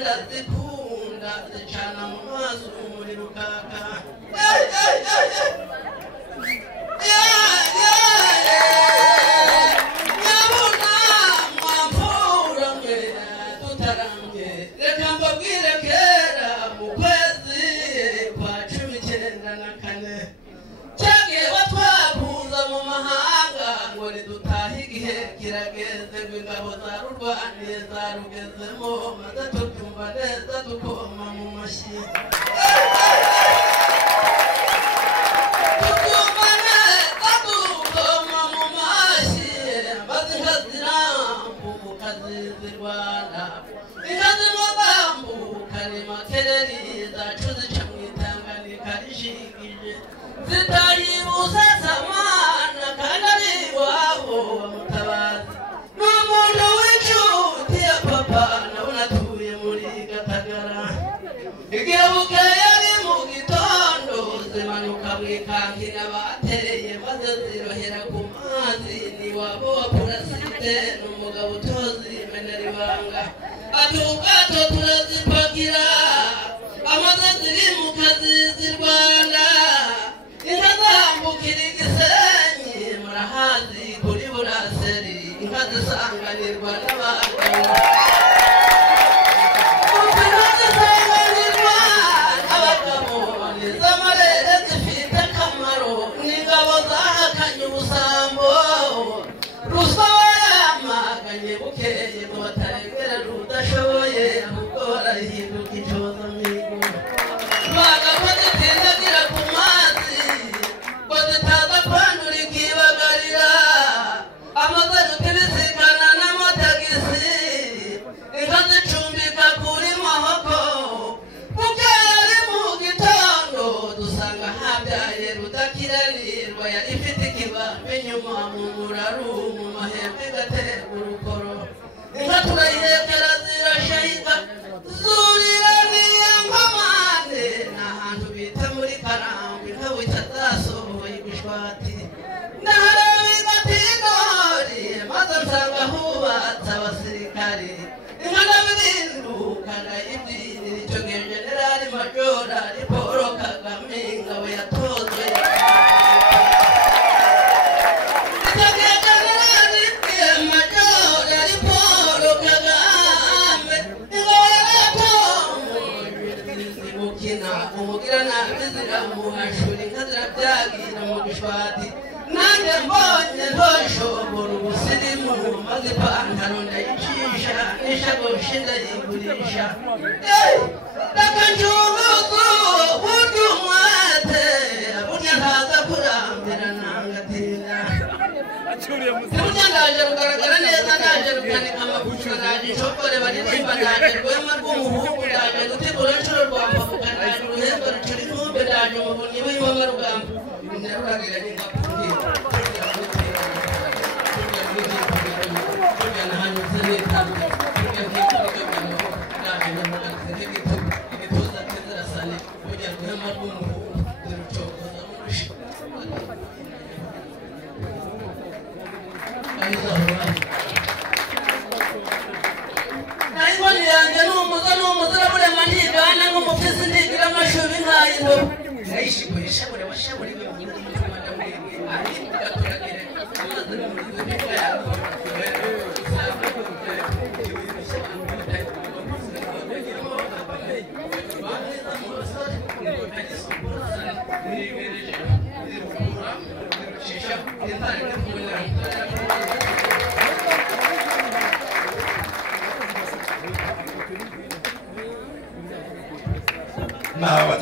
ndazikunda zicana mu maso umuriro ukaka nyabuna mwamvura mwe tutaramye reka mbabwire kera mu kwezi kwa 1994 cyagiye batwakuza mu mahanga ngo nidutahe igihe kirageze ngo ingabo zarurwaniye zarugezemo maze tubyumva neza dukoma mu mashyi tubyumva neza dukoma mu mashyi maze inka zirambuka zizirwana inka zimwe zambuka ni makereri zacu zica mu itanganika rishingije zitayibuza samana kandi ari iwabo Mutabazi n'umuntu w'inshuti ya papa nawe natuye muri Gatagara igihe bukeye yari mu gitondo zimanuka mu ikankina bateye maze zirohera ku mazi n'iwabo wa Puraside n'umugabo utozi menera ibanga ati ubwato turazipagira amaze zirimuka zizirwana inka zambukira igisenyi murahazi kuri Buraseri inka zisanganirwa n'abagabo inka zisanganirwa n'abagabo niz'amarere zifite akamaro n'ingabo zahakanye ubusambo ruswa yamaganye bukeye ngo batarengera rudashoboye ahubwo barahinduka icoza migo bagakoze tindagira ku mazi ngo zitaza kwandura ikibagarira amaze gutibisikana n'amatagisi inka zicumbika kuri mahoko kuko yari mu gitondo dusanga habyaye rudakiranirwa yari ifite ikibambe inyuma mu muraru mu mahembe igaterwa urukoro inka turayihekera zirashayika zurira niyangomane n'ahantu bita muri Karambi inka bucya zasohoye igishwati ndahareba igatindori maze nsanga hubatse abasirikare inka ndabirinduka ndayibyinira icyo gihe Generali Majora ari Paul Kagame ingabo yatozwe icyo gihe Generali Majora ari Paul Kagame ingabo yatozwe zimukina umugira nabi ziramuhashura inka zirabyagira mu gishwati nanjye mbonye ntoshobora ubusirimu maze ipantaro ndayicisha n'ishakoshi ndayigurisha reka njugugu burya umwete burya ntaza kurambira nangatinda burya ndaje rugaragara neza ndaje rukanika amagufwa ndaje inshokore baririmba ndaje rwema rw'umuhungu ndaje gutegura inshuro rwa mpabuka ndaje uruhembe rucura intumbi ndaje umuvunyi w'impama rugamba ndaruragira n'ingapfuye Nayiboni yanjye n'umuzira burema ntigana nk'umupfisi ntigira amashuri nk'ayino nayishikurisha buri washaburi we mu mutima ndamwenge ari gatoragire amaze n'umurizo n'ibwa yako Now,